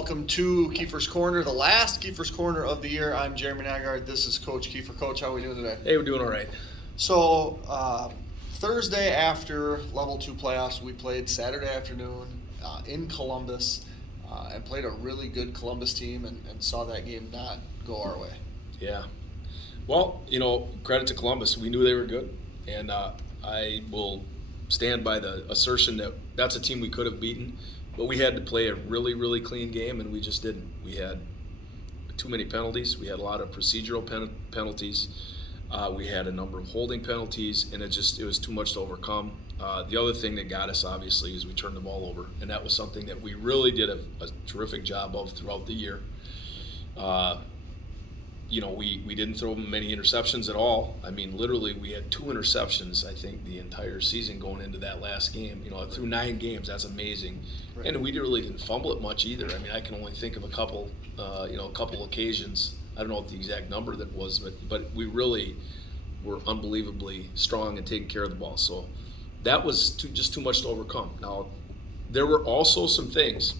welcome to Keefer's Corner, the last Keefer's Corner of the year. I'm Jeremy Nygard. This is Coach Keefer. Coach, how are we doing today? Hey, we're doing all right. So, Thursday after Level 2 playoffs, we played Saturday afternoon in Columbus and played a really good Columbus team and saw that game not go our way. Yeah. Well, credit to Columbus. We knew they were good, and I will stand by the assertion that that's a team we could have beaten, but we had to play a really, really clean game, and we just didn't. We had too many penalties. We had a lot of procedural penalties. We had a number of holding penalties, and it was too much to overcome. The other thing that got us, obviously, is we turned the ball over, and that was something that we really did a terrific job of throughout the year. We didn't throw many interceptions at all. I mean, literally, we had 2 interceptions, I think, the entire season going into that last game. Through 9 games, that's amazing. Right. And we really didn't fumble it much either. I mean, I can only think of a couple occasions. I don't know what the exact number that was, but we really were unbelievably strong in taking care of the ball. So that was just too much to overcome. Now, there were also some things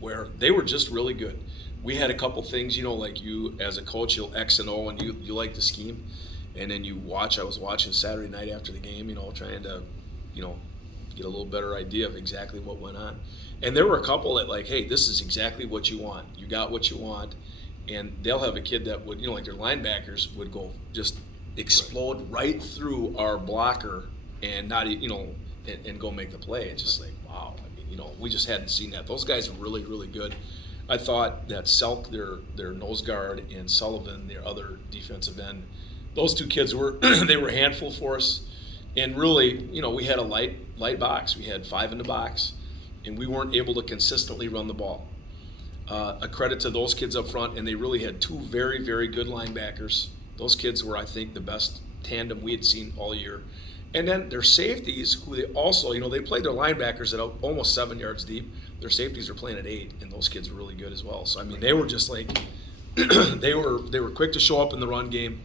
where they were just really good. We had a couple things, like you as a coach, you'll X and O and you like the scheme. And then I was watching Saturday night after the game, trying to, get a little better idea of exactly what went on. And there were a couple that hey, this is exactly what you want. You got what you want. And they'll have a kid that would, like their linebackers would go just explode right through our blocker and not, and go make the play. It's just wow. I mean, we just hadn't seen that. Those guys are really, really good. I thought that Selk, their nose guard, and Sullivan, their other defensive end, those 2 kids were they were a handful for us. And really, we had a light box. We had 5 in the box, and we weren't able to consistently run the ball. A credit to those kids up front, and they really had 2 very, very good linebackers. Those kids were, I think, the best tandem we had seen all year. And then their safeties, who they also, they played their linebackers at almost 7 yards deep. Their safeties were playing at 8, and those kids were really good as well. So I mean, they were just they were quick to show up in the run game.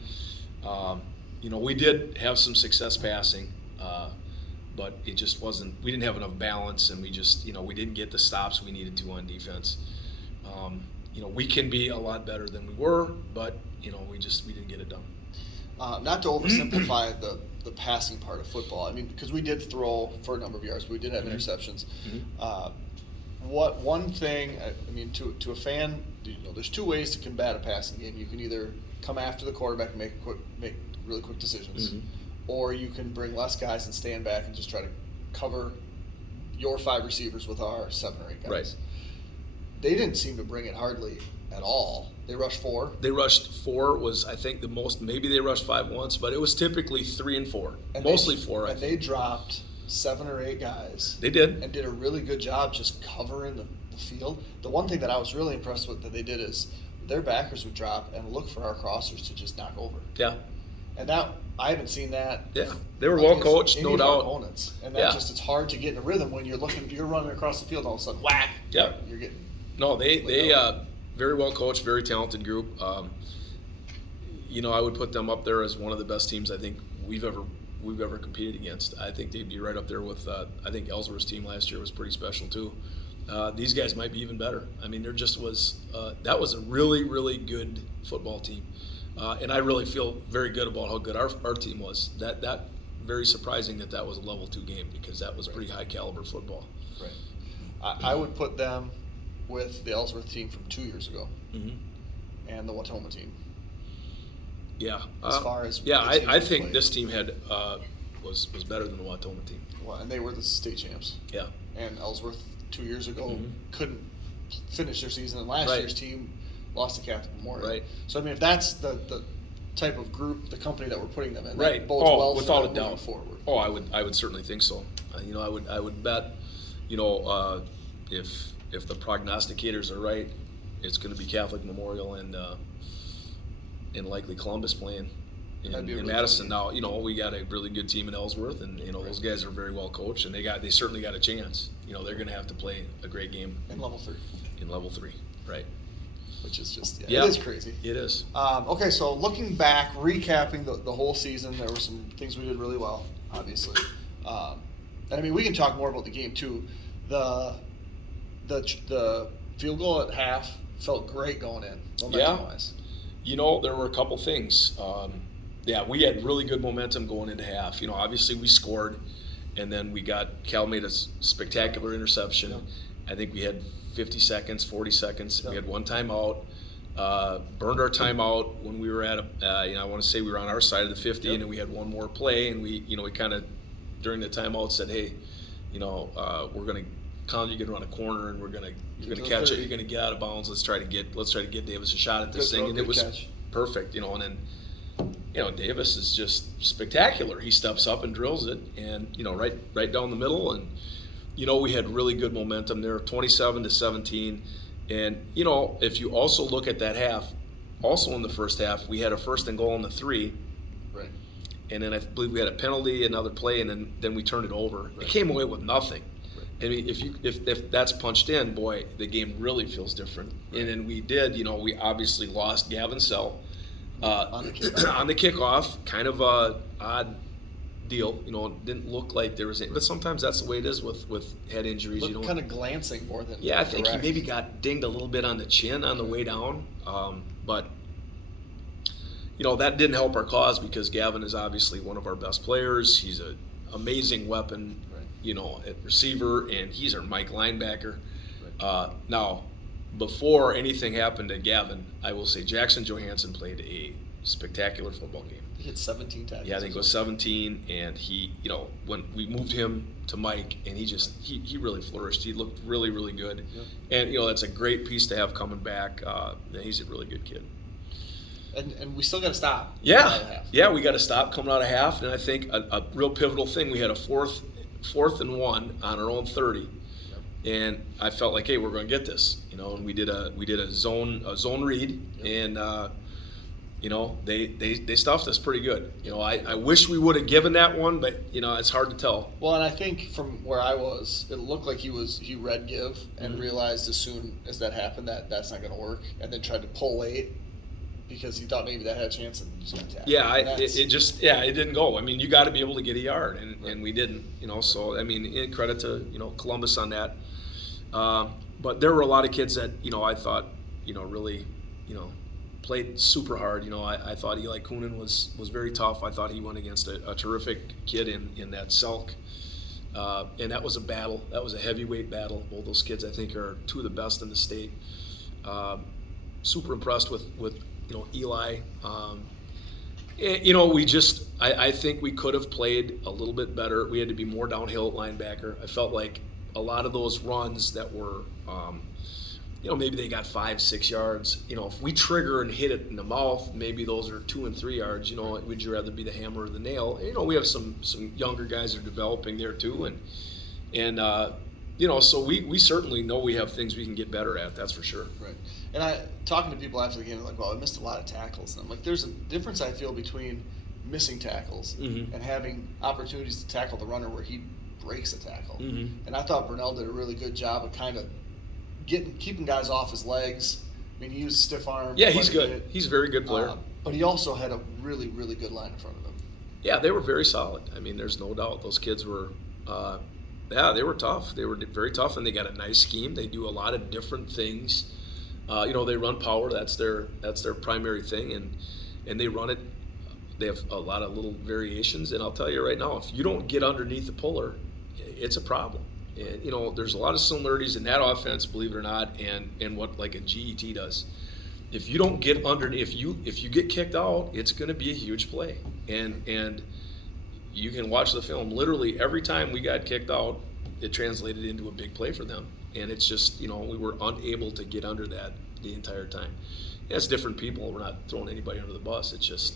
We did have some success passing, but it just wasn't. We didn't have enough balance, and we just, we didn't get the stops we needed to on defense. We can be a lot better than we were, but we didn't get it done. Not to oversimplify the passing part of football. I mean, because we did throw for a number of yards, but we did have interceptions. One thing? I mean, to a fan, there's 2 ways to combat a passing game. You can either come after the quarterback and make really quick decisions, or you can bring less guys and stand back and just try to cover your 5 receivers with our 7 or 8 guys. Right. They didn't seem to bring it hardly at all. They rushed 4. They rushed 4 was, I think, the most. Maybe they rushed 5 once, but it was typically 3 and 4. And mostly 4. And they dropped 7 or 8 guys. They did. And did a really good job just covering the field. The one thing that I was really impressed with that they did is their backers would drop and look for our crossers to just knock over. Yeah. And that, I haven't seen that. Yeah. They were well coached, no doubt. Opponents. And that it's hard to get in a rhythm when you're running across the field and all of a sudden, whack. Yeah. You're getting. No, they very well coached, very talented group. I would put them up there as one of the best teams I think we've ever competed against. I think they'd be right up there with. I think Ellsworth's team last year was pretty special too. These guys might be even better. I mean, there just was. That was a really, really good football team, and I really feel very good about how good our team was. That very surprising that was a level 2 game because that was pretty high caliber football. Right. I would put them with the Ellsworth team from 2 years ago, and the Watoma team. Yeah. As far as I think this team had was better than the Watoma team. Well, and they were the state champs. Yeah. And Ellsworth 2 years ago couldn't finish their season, and last year's team lost to Catholic Memorial. Right. So I mean, if that's the type of group, the company that we're putting them in, right? That bodes well without for a doubt. Moving forward. Oh, I would certainly think so. I would bet, if the prognosticators are right, it's going to be Catholic Memorial and likely Columbus playing in Madison. Now, we got a really good team in Ellsworth, and those guys are very well coached, and they certainly got a chance. They're going to have to play a great game in level 3. In level 3, right? Which is just it is crazy. It is. Okay, so looking back, recapping the whole season, there were some things we did really well, obviously, and I mean we can talk more about the game too. The field goal at half felt great going in, momentum-wise. You know, there were a couple things. We had really good momentum going into half. You know, obviously we scored, and then Cal made a spectacular interception. Yep. I think we had 50 seconds, 40 seconds. Yep. We had one timeout. Burned our timeout when we were at I want to say we were on our side of the 50, Yep. and then we had one more play, and we kind of during the timeout said, hey, we're going to you're going to run a corner, and you're going to catch it. You're going to get out of bounds. Let's try to get Davis a shot at this thing, and it was perfect. And then Davis is just spectacular. He steps up and drills it, and right down the middle, and we had really good momentum there, 27-17. And if you also look at that half, also in the first half, we had a 1st and goal on the 3. Right. And then I believe we had a penalty, another play, and then we turned it over. Right. It came away with nothing. I mean, if that's punched in, boy, the game really feels different. Right. And then we did, we obviously lost Gavin Sell on the kickoff. On the kickoff, kind of a odd deal. It didn't look like there was any, but sometimes that's the way it is with head injuries. Looked kind of glancing more than I think direct. He maybe got dinged a little bit on the chin on the way down, but that didn't help our cause because Gavin is obviously one of our best players. He's an amazing weapon, at receiver, and he's our Mike linebacker. Right. Now, before anything happened to Gavin, I will say Jackson Johansson played a spectacular football game. He had 17 tackles. Yeah, I think it was 17, and he, when we moved him to Mike, and he really flourished. He looked really, really good. Yep. And, that's a great piece to have coming back. He's a really good kid. And we still got to stop. Yeah, we got to stop coming out of half, and I think a real pivotal thing, we had a fourth and 1 on our own 30. Yep. And I felt like, hey, we're going to get this, and we did a zone read, yep. And they stuffed us pretty good. I wish we would have given that one, but it's hard to tell. Well, and I think from where I was, it looked like he read give and mm-hmm. realized as soon as that happened that that's not going to work, and then tried to pull late because he thought maybe that had a chance and just got tapped. Yeah, it didn't go. I mean, you got to be able to get a yard, and we didn't. So I mean, credit to Columbus on that. But there were a lot of kids that I thought really played super hard. I thought Eli Coonan was very tough. I thought he went against a terrific kid in that Selk. And that was a battle. That was a heavyweight battle. Both those kids, I think, are two of the best in the state. Super impressed with Eli. I think we could have played a little bit better. We had to be more downhill at linebacker. I felt like a lot of those runs that were maybe they got 5-6 yards. If we trigger and hit it in the mouth, maybe those are 2 and 3 yards. Would you rather be the hammer or the nail? We have some younger guys that are developing there too, and so we certainly know we have things we can get better at. That's for sure. Right. And talking to people after the game, they're like, "Well, I missed a lot of tackles." And I'm like, "There's a difference I feel between missing tackles mm-hmm. and having opportunities to tackle the runner where he breaks a tackle." Mm-hmm. And I thought Burnell did a really good job of kind of keeping guys off his legs. I mean, he used stiff arm. Yeah, he's good. He's a very good player. But he also had a really, really good line in front of him. Yeah, they were very solid. I mean, there's no doubt. Those kids were, they were tough. They were very tough, and they got a nice scheme. They do a lot of different things. They run power. That's their primary thing, and they run it. They have a lot of little variations, and I'll tell you right now, if you don't get underneath the puller, it's a problem. And, there's a lot of similarities in that offense, believe it or not, and what like a GET does. If you don't get underneath, if you get kicked out, it's going to be a huge play. And you can watch the film. Literally every time we got kicked out, it translated into a big play for them. And it's just, we were unable to get under that the entire time. Yeah, it's different people. We're not throwing anybody under the bus. It's just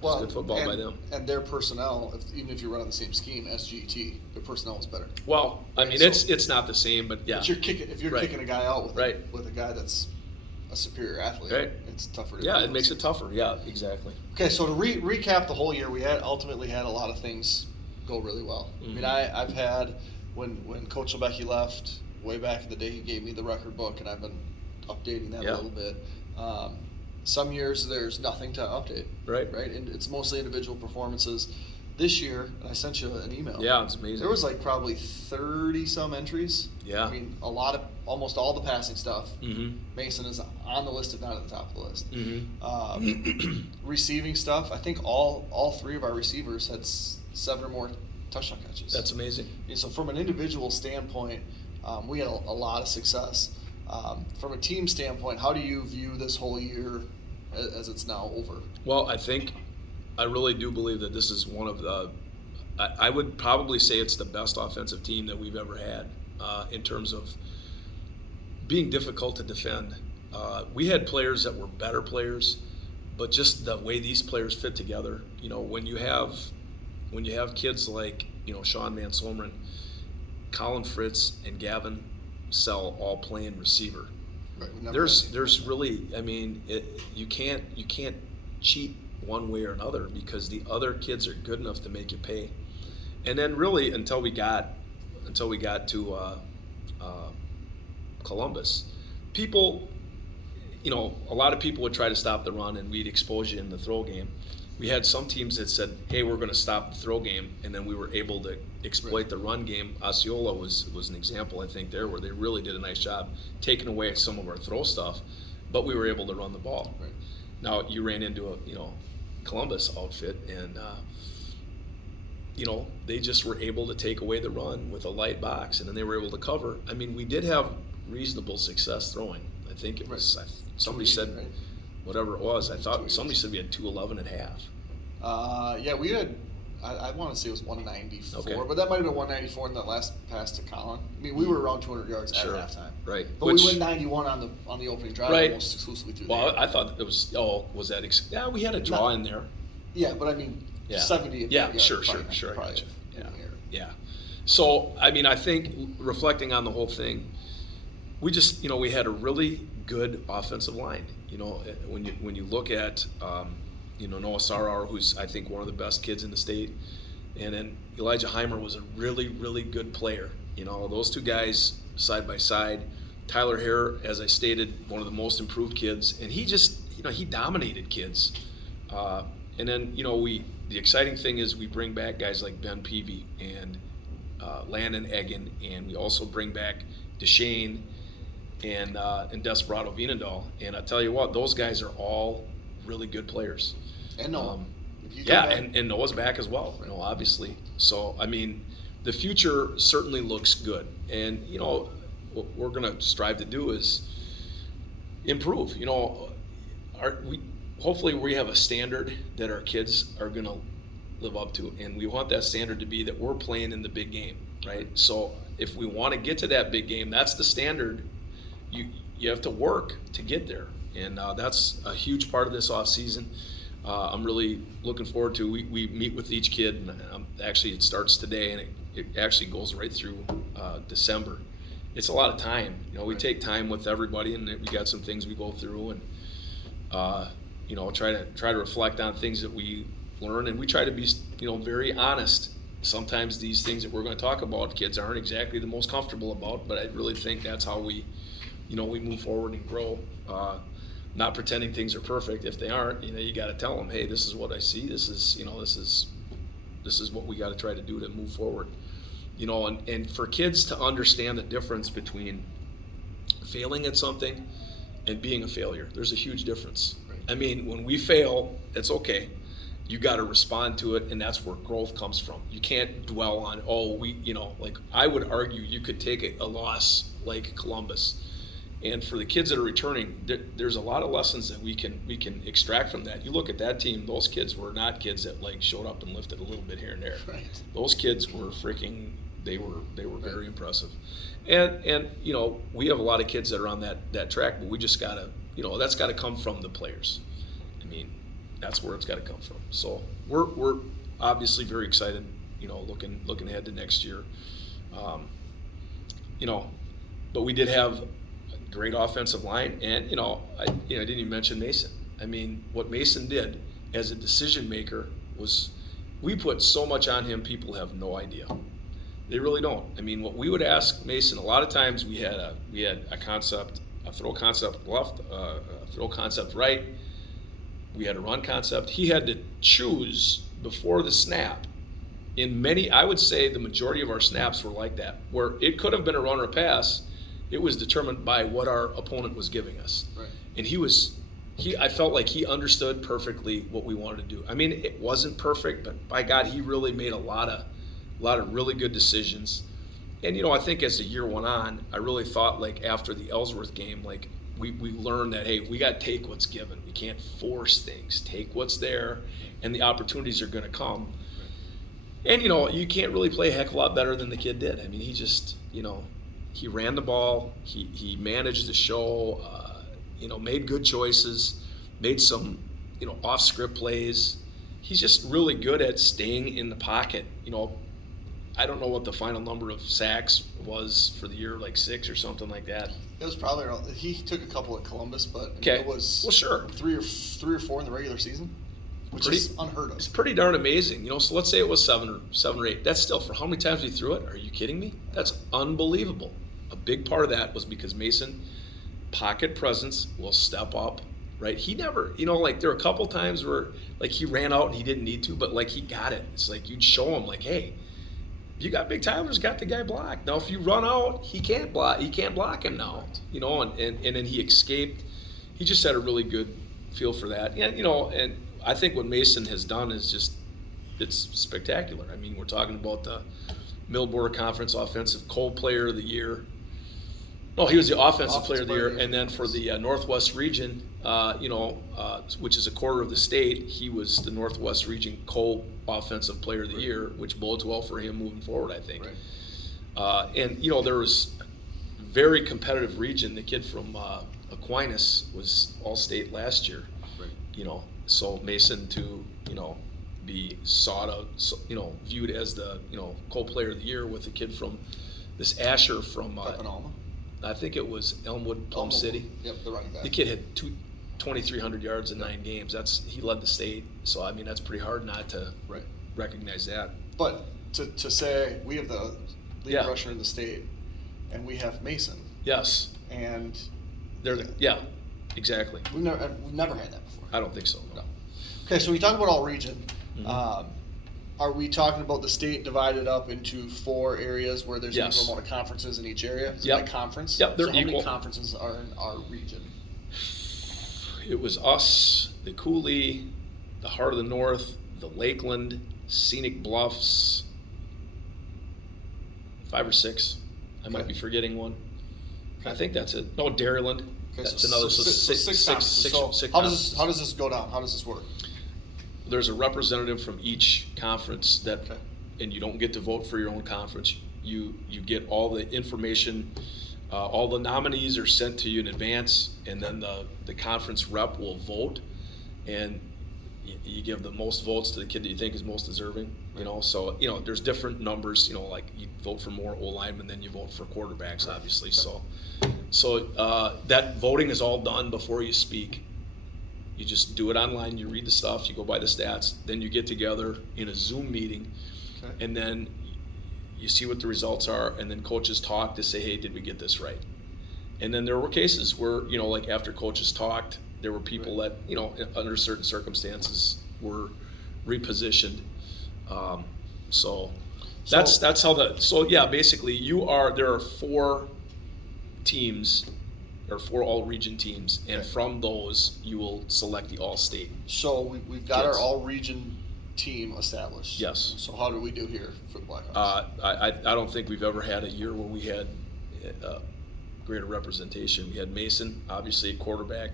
good football by them. And their personnel, even if you run on the same scheme as GT, their personnel is better. Well, I mean, it's not the same, but yeah. But if you're right. kicking a guy out with right. with a guy that's a superior athlete, right. it's tougher. Yeah, it makes it tougher. Yeah, exactly. Okay, so to recap the whole year, we ultimately had a lot of things go really well. Mm-hmm. I mean, I've had when Coach Lebecki left way back in the day, he gave me the record book, and I've been updating that a little bit. Some years there's nothing to update. Right. And it's mostly individual performances. This year, I sent you an email. Yeah, it's amazing. There was like probably 30 some entries. Yeah. I mean, almost all the passing stuff. Mm-hmm. Mason is on the list, if not at the top of the list. Mm-hmm. Receiving stuff, I think all three of our receivers had 7 or more touchdown catches. That's amazing. And so from an individual standpoint, we had a lot of success. From a team standpoint, how do you view this whole year as it's now over? Well, I really do believe that this is one of the, I would probably say it's the best offensive team that we've ever had in terms of being difficult to defend. We had players that were better players, but just the way these players fit together, when you have kids like, Sean Van Solmeren, Colin Fritz, and Gavin Sell all playing receiver. Right, There's really, you can't cheat one way or another because the other kids are good enough to make you pay. And then really until we got to Columbus, people, a lot of people would try to stop the run and we'd expose you in the throw game. We had some teams that said, hey, we're going to stop the throw game, and then we were able to exploit the run game. Osceola was an example, I think, there where they really did a nice job taking away some of our throw stuff, but we were able to run the ball. Right. Now, you ran into a Columbus outfit, and they just were able to take away the run with a light box, and then they were able to cover. We did have reasonable success throwing. I think it was somebody said, right? Whatever it was, I thought somebody said we had 211 and a half. Yeah, we had. I want to say it was 194, okay. But that might have been 194 in that last pass to Colin. We were around 200 yards sure. at halftime. Right. But we went 91 on the opening drive, right. almost exclusively through well, there. I thought it was. Oh, was that? Yeah, we had a draw in there. Yeah, but 70. Yeah, sure. I got you. Yeah. So I think reflecting on the whole thing, we just we had a really good offensive line. When you look at Noah Sarar, who's I think one of the best kids in the state, and then Elijah Heimer was a really, really good player. Those two guys side by side. Tyler Hare, as I stated, one of the most improved kids, and he just he dominated kids. And then the exciting thing is we bring back guys like Ben Peavy and Landon Egan, and we also bring back DeShane and Desperado Vinendal. And I tell you what, those guys are all really good players. And Noah. And Noah's back as well, obviously. So, the future certainly looks good. And, what we're going to strive to do is improve. Hopefully we have a standard that our kids are going to live up to. And we want that standard to be that we're playing in the big game, right? So if we want to get to that big game, that's the standard. You have to work to get there, and that's a huge part of this off season. I'm really looking forward to. We meet with each kid, and actually it starts today, and it actually goes right through December. It's a lot of time. We take time with everybody, and we got some things we go through, and try to reflect on things that we learn, and we try to be very honest. Sometimes these things that we're going to talk about, kids aren't exactly the most comfortable about, but I really think that's how we move forward and grow. Not pretending things are perfect. If they aren't, you got to tell them, hey, this is what I see. This is what we got to try to do to move forward. And for kids to understand the difference between failing at something and being a failure, there's a huge difference. Right. When we fail, it's okay. You got to respond to it, and that's where growth comes from. You can't dwell on, I would argue you could take a loss like Columbus. And for the kids that are returning, there's a lot of lessons that we can extract from that. You look at that team; those kids were not kids that showed up and lifted a little bit here and there. Right. Those kids were they were very impressive. And we have a lot of kids that are on that track, but we just gotta that's got to come from the players. That's where it's got to come from. So we're obviously very excited. Looking ahead to next year. But we did have great offensive line, and I didn't even mention Mason. What Mason did as a decision maker was, we put so much on him, people have no idea. They really don't. What we would ask Mason, a lot of times we had a concept, a throw concept left, a throw concept right. We had a run concept. He had to choose before the snap in many, I would say the majority of our snaps were like that, where it could have been a run or a pass. It was determined by what our opponent was giving us. Right. And I felt like he understood perfectly what we wanted to do. I mean, it wasn't perfect, but by God, he really made a lot of really good decisions. And, I think as the year went on, I really thought, like, after the Ellsworth game, like, we learned that, hey, we got to take what's given. We can't force things. Take what's there, and the opportunities are going to come. And, you can't really play a heck of a lot better than the kid did. I mean, he just, he ran the ball. He managed the show, made good choices, made some, off-script plays. He's just really good at staying in the pocket. I don't know what the final number of sacks was for the year, like 6 or something like that. It was probably around. He took a couple at Columbus, but Okay. It was sure, 3 or 4 in the regular season, which is unheard of. It's pretty darn amazing, So let's say it was 7 or 8. That's still, for how many times we threw it? Are you kidding me? That's unbelievable. A big part of that was because Mason, pocket presence, will step up. Right? He never, like there were a couple times where like he ran out and he didn't need to, but like he got it. It's like you'd show him like, hey, you got Big Tyler's got the guy blocked. Now if you run out, he can't block him now. And then he escaped. He just had a really good feel for that. And and I think what Mason has done is just it's spectacular. I mean, we're talking about the Middle Border Conference Offensive Coal Player of the Year. No, he was the offensive player of the year, and then for the Northwest region, which is a quarter of the state, he was the Northwest region co-offensive player of the year, which bodes well for him moving forward, I think. Right. And there was very competitive region. The kid from Aquinas was all-state last year. Right. So Mason to be sought out, viewed as the co-player of the year with the kid from this Asher from. I think it was Elmwood, Plum City. Yep, the running back. The kid had 2,300 yards in 9 games. He led the state. So I mean, that's pretty hard not to recognize that. But to say we have the lead rusher in the state, and we have Mason. Yes. And exactly. We've never had that before. I don't think so. No. Okay, so we talk about all region. Mm-hmm. Are we talking about the state divided up into 4 areas where there's Yes. an equal amount of conferences in each area? Is it Yep. by conference? Yep, they're so how equal. many conferences are in our region? It was us, the Cooley, the Heart of the North, the Lakeland, Scenic Bluffs, 5 or 6. I might be forgetting one. Okay. I think that's it. No, Dairyland. Okay, That's so another. six conferences. So how does this go down? How does this work? There's a representative from each conference that, Okay. and you don't get to vote for your own conference. You get all the information. All the nominees are sent to you in advance, and then the conference rep will vote, and you give the most votes to the kid that you think is most deserving. So there's different numbers. Like you vote for more O linemen than you vote for quarterbacks, obviously. So that voting is all done before you speak. You just do it online. You read the stuff. You go by the stats. Then you get together in a Zoom meeting, and then you see what the results are, and then coaches talk to say, hey, did we get this right? And then there were cases where, like after coaches talked, there were people that, under certain circumstances were repositioned. So that's how basically there are 4 teams or 4 all-region teams, and from those you will select the all-state. So we've got our all-region team established. Yes. So how do we do here for the Blackhawks? I don't think we've ever had a year where we had greater representation. We had Mason, obviously, at quarterback.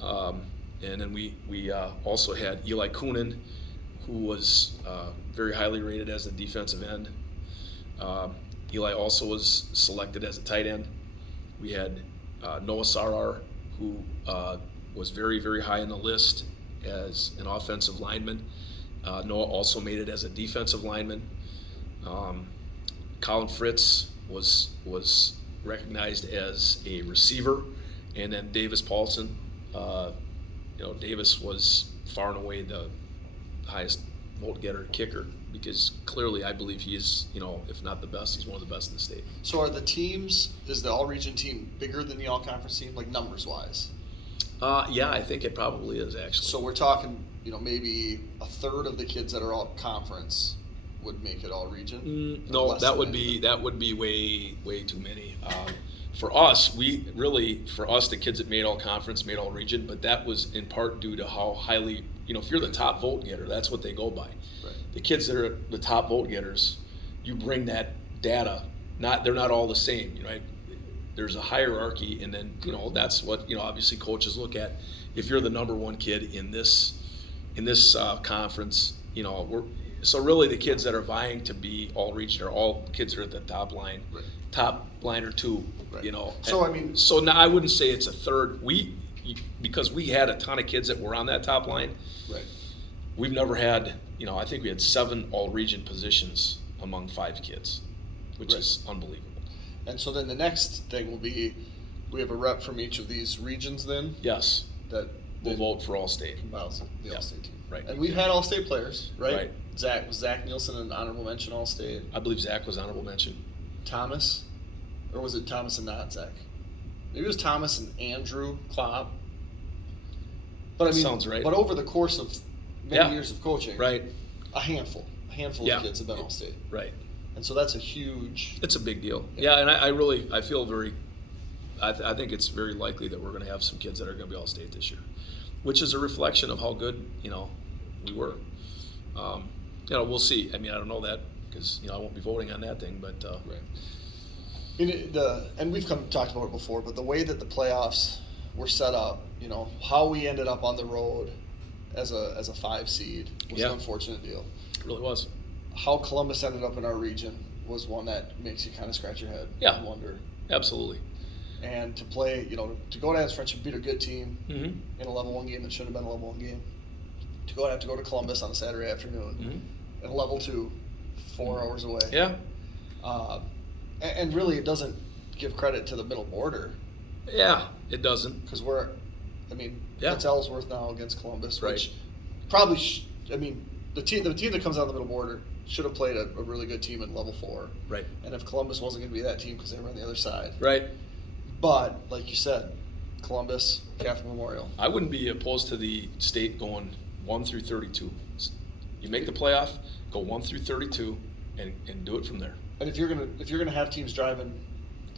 And then we also had Eli Kunin, who was very highly rated as a defensive end. Eli also was selected as a tight end. We had Noah Sarar, who was very, very high on the list as an offensive lineman. Noah also made it as a defensive lineman. Colin Fritz was recognized as a receiver, and then Davis Paulson. Davis was far and away the highest vote getter kicker, because clearly I believe he is, if not the best, he's one of the best in the state. So is the all-region team bigger than the all-conference team, like numbers-wise? Yeah, I think it probably is, actually. So we're talking, maybe a third of the kids that are all conference would make it all region? No, Less that than would be way too many. For us, the kids that made all conference made all region, but that was in part due to how highly, if you're the top vote getter, that's what they go by. Right. The kids that are the top vote getters, you bring that data. They're not all the same, right? There's a hierarchy, and then that's what obviously coaches look at. If you're the number one kid in this conference, so really the kids that are vying to be all region are all kids that are at the top line, Right. top line or two, Right. So So now I wouldn't say it's a third. Because we had a ton of kids that were on that top line. Right. We've never had, I think we had 7 all region positions among 5 kids, which Right. is unbelievable. And so then the next thing will be, we have a rep from each of these regions then Yes, that we'll vote for all-state. compiles the Yeah. All-State team. Right. And we've had All-State players, right? Right. Zach Nielsen an honorable mention All-State. I believe Zach was honorable mention. Thomas, or was it Thomas and not Zach? Maybe it was Thomas and Andrew Klopp. But I mean, Sounds right. But over the course of many Yeah. years of coaching, Right, a handful Yeah. of kids have been All-State, right. and so that's a huge. It's a big deal. Yeah. Yeah, and I feel very, I think it's very likely that we're going to have some kids that are going to be all-state this year, which is a reflection of how good, we were. We'll see. I mean, I don't know that because, I won't be voting on that thing, but. Right. And we've talked about it before, but the way that the playoffs were set up, how we ended up on the road as a 5 seed was Yeah. an unfortunate deal. It really was. How Columbus ended up in our region was one that makes you kind of scratch your head Yeah. and wonder. Absolutely. And to play, to go to Adams French and beat a good team Mm-hmm. in a level 1 game that shouldn't have been a level 1 game, to have to go to Columbus on a Saturday afternoon Mm-hmm. in a level 2, 4 hours away. Yeah. And really, it doesn't give credit to the middle border Yeah, it doesn't. because Yeah. it's Ellsworth now against Columbus, Right. which probably, the team that comes out of the middle border should have played a really good team in level 4. Right. And if Columbus wasn't going to be that team because they were on the other side. Right. But, like you said, Columbus, Catholic Memorial. I wouldn't be opposed to the state going 1 through 32. You make the playoff, go 1 through 32, and do it from there. And if you're gonna have teams driving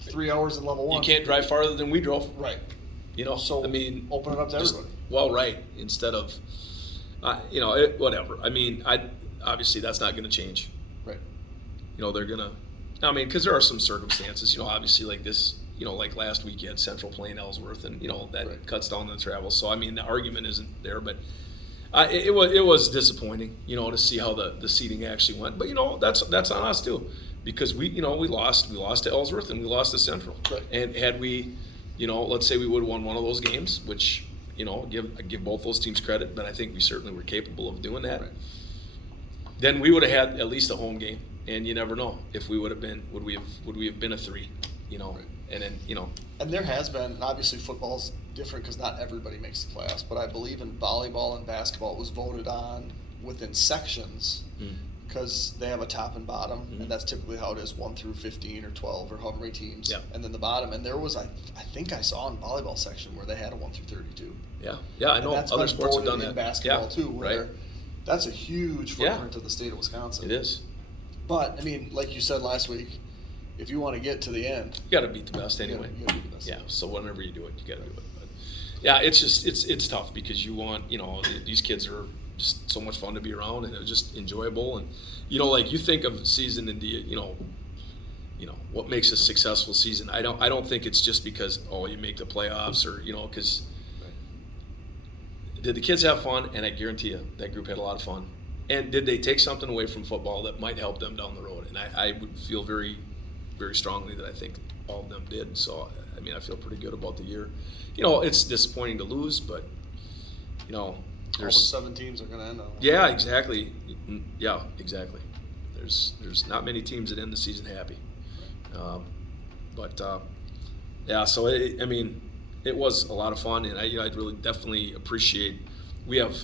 3 hours in level 1, You can't drive farther than we drove. right. So open it up to everybody. Well, right. Instead of, whatever. Obviously that's not going to change. Right. They're gonna. Because there are some circumstances. Obviously like this. Like last week you had Central playing Ellsworth, and that Right. cuts down the travel. So the argument isn't there, but it was disappointing. To see how the seating actually went. But that's on us too, because we lost to Ellsworth and we lost to Central. Right. And had we, let's say we would have won one of those games, which give both those teams credit, but I think we certainly were capable of doing that. Right. Then we would have had at least a home game, and you never know if we would have been. Would we have been a 3? Right. And then And there has been, and obviously football's different because not everybody makes the playoffs, but I believe in volleyball and basketball it was voted on within sections because they have a top and bottom, and that's typically how it is, 1 through 15 or 12 or however many teams. Yeah. And then the bottom, and there was, I think I saw in volleyball section where they had a 1 through 32. Yeah, I know And that's other been sports have voted done in that. basketball Yeah, too, where right. that's a huge Yeah. footprint of the state of Wisconsin. It is. But, like you said last week, if you want to get to the end, You got to beat the best you anyway. gotta be the best. Yeah. So whenever you do it, you got to do it. But yeah, it's just it's tough because you want these kids are just so much fun to be around, and it's just enjoyable, and like you think of season and what makes a successful season. I don't think it's just because you make the playoffs or because did the kids have fun? And I guarantee you that group had a lot of fun. And did they take something away from football that might help them down the road? And I would feel very, very strongly that I think all of them did. So, I feel pretty good about the year. It's disappointing to lose, but, All but there's. 7 teams are going to end on that. Yeah, exactly. Yeah, exactly. There's not many teams that end the season happy. Yeah, so it was a lot of fun, and I'd really definitely appreciate. We have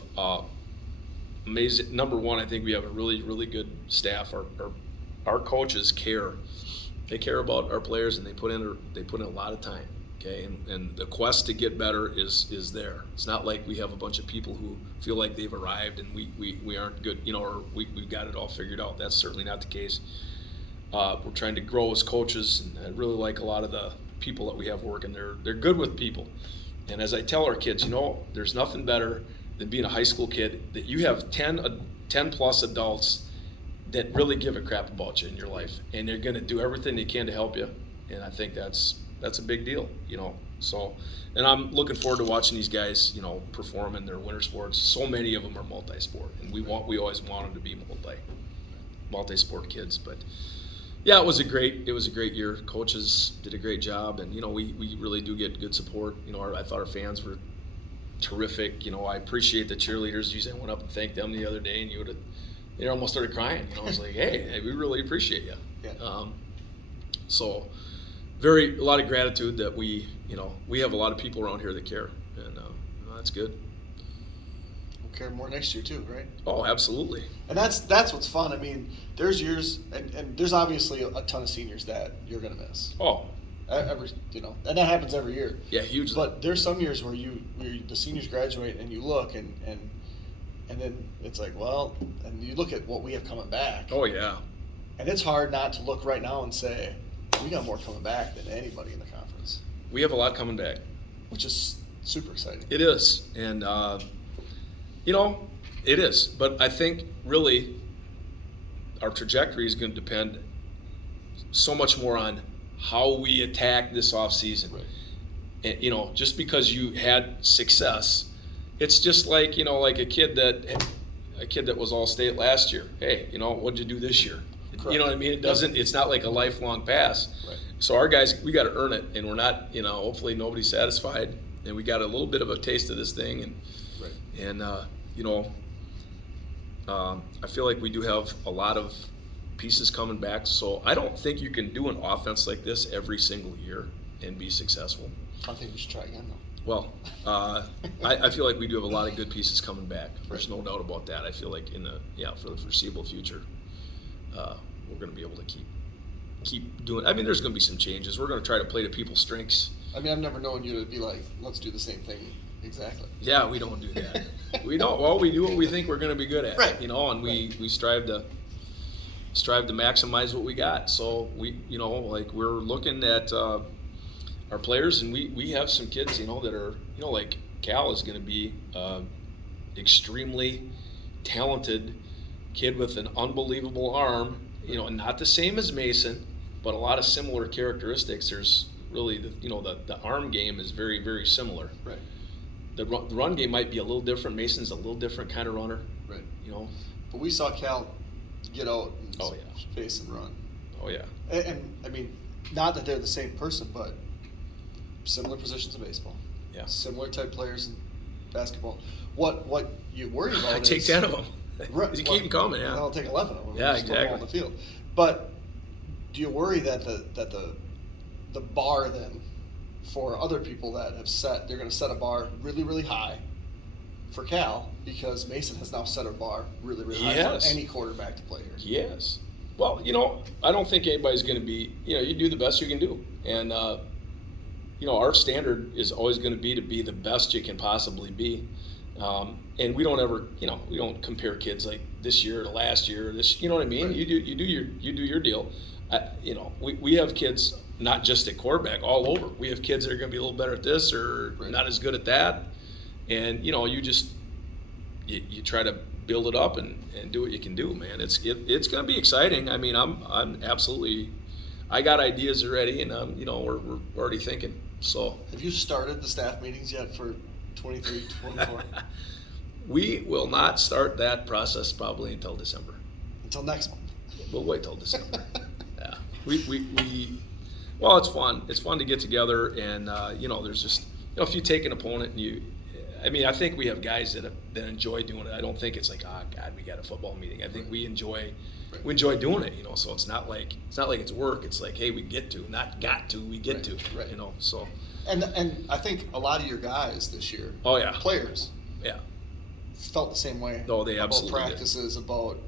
amazing. Number one, I think we have a really, really good staff. Our coaches care. They care about our players, and they put in a lot of time. Okay, and the quest to get better is there. It's not like we have a bunch of people who feel like they've arrived and we aren't good, or we've got it all figured out. That's certainly not the case. We're trying to grow as coaches, and I really like a lot of the people that we have working. They're good with people. And as I tell our kids, there's nothing better than being a high school kid, that you have 10 plus adults that really give a crap about you in your life, and they're going to do everything they can to help you. And I think that's a big deal, So, and I'm looking forward to watching these guys, perform in their winter sports. So many of them are multi-sport, and we always want them to be multi-sport kids. But yeah, it was a great year. Coaches did a great job, and we really do get good support. I thought our fans were terrific. I appreciate the cheerleaders. Usually I went up and thanked them the other day, and they almost started crying. I was like, hey, we really appreciate you. Yeah. So a lot of gratitude that we have a lot of people around here that care, and that's good. We'll care more next year too, right? Oh, absolutely. And that's what's fun. I mean, there's years, and there's obviously a ton of seniors that you're gonna miss. Oh, and that happens every year. Yeah, hugely. But there's some years where the seniors graduate and you look and then it's like, well, and you look at what we have coming back. Oh yeah. And it's hard not to look right now and say, we got more coming back than anybody in the conference. We have a lot coming back, which is super exciting. It is, and it is. But I think really our trajectory is going to depend so much more on how we attack this off season. Right. And, just because you had success, it's just like like a kid that was all state last year. Hey, what'd you do this year? Correct. You know what I mean? It doesn't. It's not like a lifelong pass. Right. So our guys, we got to earn it, and we're not. Hopefully nobody's satisfied, and we got a little bit of a taste of this thing, and right. and I feel like we do have a lot of pieces coming back. So I don't think you can do an offense like this every single year and be successful. I think we should try again though. Well, I feel like we do have a lot of good pieces coming back. There's no doubt about that. I feel like for the foreseeable future, we're going to be able to keep doing. I mean, there's going to be some changes. We're going to try to play to people's strengths. I mean, I've never known you to be like, let's do the same thing exactly. Yeah, we don't do that. We don't. Well, we do what we think we're going to be good at. Right. And we strive to maximize what we got. So we're looking at our players, and we have some kids, that are, like Cal is going to be extremely talented kid with an unbelievable arm, not the same as Mason, but a lot of similar characteristics. There's really the arm game is very, very similar. Right. The run game might be a little different. Mason's a little different kind of runner. Right. But we saw Cal get out and space and run. Oh yeah. And I mean, not that they're the same person, but similar positions in baseball. Yeah. Similar type players in basketball. What you worry about I take 10 of them. Right. You keep them coming, yeah. I'll take 11 of them. Yeah, just put them all exactly. on the field. But do you worry that the bar then for other people that have they're going to set a bar really, really high for Cal, because Mason has now set a bar really, really high for any quarterback to play here? Yes. Well, I don't think anybody's going to be, you do the best you can do. And, our standard is always going to be the best you can possibly be. And we don't ever, we don't compare kids like this year to last year. You know what I mean? Right. You do your deal. We have kids not just at quarterback, all over. We have kids that are going to be a little better at this or not as good at that. And you try to build it up and do what you can do, man. It's going to be exciting. I mean, I'm absolutely. I got ideas already, and we're already thinking. So. Have you started the staff meetings yet for 23, 24? We will not start that process probably until December. Until next month. We'll wait till December. Yeah. Well, it's fun. It's fun to get together, and there's just if you take an opponent and I think we have guys that enjoy doing it. I don't think it's like, oh God, we got a football meeting. I think we enjoy doing it. So it's not like it's work. It's like, hey, we get to, not got to, we get to. Right. So. And I think a lot of your guys this year. Oh yeah. Players. Yeah. Felt the same way. No, they absolutely about practices, did. About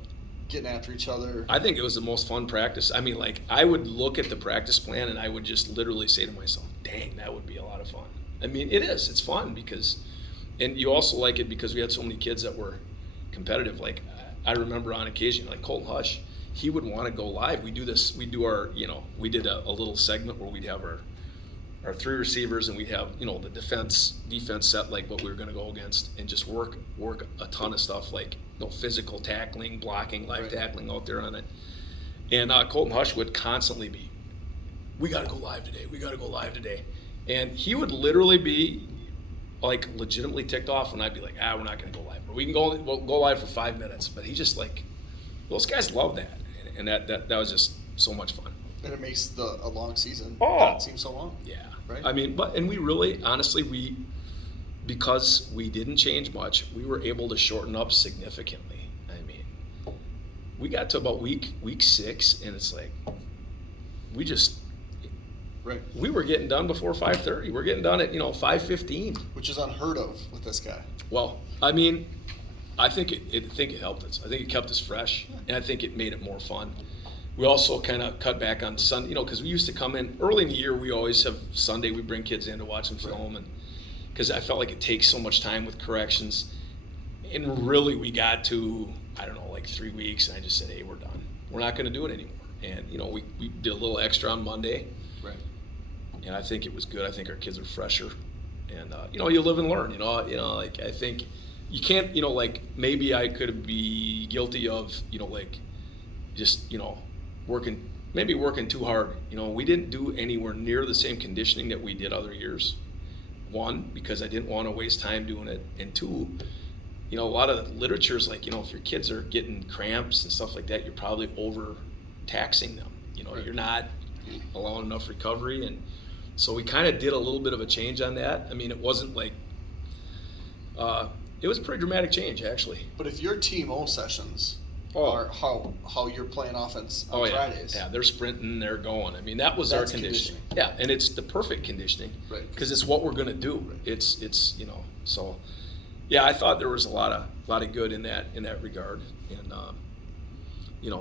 getting after each other. I think it was the most fun practice. I mean, I would look at the practice plan and I would just literally say to myself, dang, that would be a lot of fun. I mean, it is. It's fun and you also like it because we had so many kids that were competitive. Like, I remember on occasion, like Colton Hush, he would want to go live. We did a little segment where we'd have our three receivers and we'd have, the defense set, like what we were going to go against, and just work a ton of stuff, like, physical tackling, blocking, live tackling out there on it. And Colton Hush would constantly be, we got to go live today. And he would literally be, like, legitimately ticked off when I'd be like, we're not going to go live. Or we'll go live for 5 minutes. But he's just like, those guys love that. And that was just so much fun. And it makes a long season not seem so long. Yeah. Right? I mean, and we really, honestly, because we didn't change much, we were able to shorten up significantly. I mean, we got to about week 6, and it's like, we were getting done before 5:30. We're getting done at 5:15, which is unheard of with this guy. Well, I mean, I think it helped us. I think it kept us fresh, and I think it made it more fun. We also kind of cut back on Sunday, because we used to come in early in the year. We always have Sunday. We bring kids in to watch them film, and because I felt like it takes so much time with corrections, and really we got to, I don't know, like 3 weeks, and I just said, hey, we're done. We're not going to do it anymore. And we did a little extra on Monday. Right. And I think it was good. I think our kids are fresher, and you live and learn. Like, I think you can't. Like, maybe I could be guilty of like just working too hard. We didn't do anywhere near the same conditioning that we did other years. One, because I didn't want to waste time doing it, and two, a lot of literature is like, if your kids are getting cramps and stuff like that, you're probably overtaxing them. You're not allowing enough recovery, and so we kind of did a little bit of a change on that. I mean, it wasn't like it was a pretty dramatic change, actually. But if your TMO sessions are how you're playing offense on Fridays, they're sprinting, they're going. I mean, that was our conditioning. Yeah, and it's the perfect conditioning, right? Because it's what we're going to do. Right. It's so. Yeah, I thought there was a lot of good in that regard, and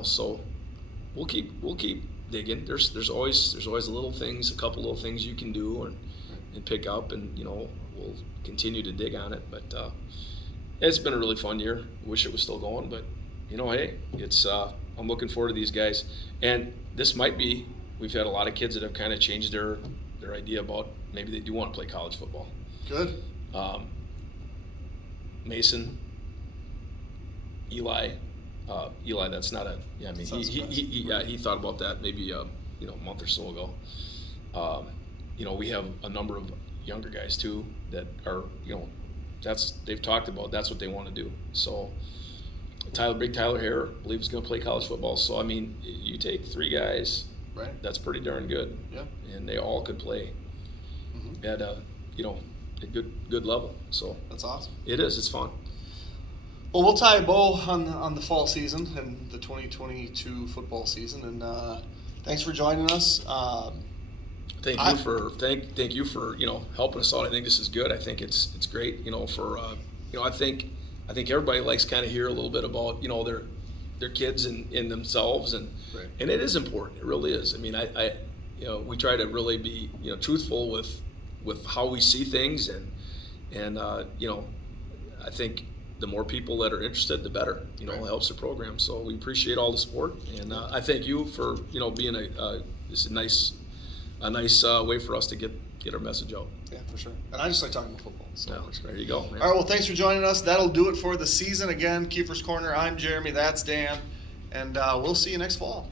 so we'll keep digging. There's always little things, a couple little things you can do and pick up, and we'll continue to dig on it. But it's been a really fun year. Wish it was still going, but hey, it's I'm looking forward to these guys. And this might be, we've had a lot of kids that have kind of changed their idea about maybe they do want to play college football. Good. Mason, Eli, that's not a, yeah, I mean, he thought about that maybe, a month or so ago. We have a number of younger guys too that are, they've talked about, that's what they want to do. So Big Tyler Hare believes he's going to play college football. So, I mean, you take 3 guys, right? That's pretty darn good. Yeah. And they all could play at a good level. So that's awesome. It is. It's fun. Well, we'll tie a bow on the fall season and the 2022 football season. And thanks for joining us. Thank you for helping us out. I think this is good. I think it's great. I think everybody likes kind of hear a little bit about their kids and themselves, and right. And it is important. It really is. I mean, I we try to really be truthful with how we see things, and I think the more people that are interested, the better. It helps the program. So we appreciate all the support, and I thank you for being this a nice way for us to get our message out. Yeah, for sure. And I just like talking about football. So there you go, man. All right, well, thanks for joining us. That'll do it for the season. Again, Keefer's Corner. I'm Jeremy. That's Dan. And we'll see you next fall.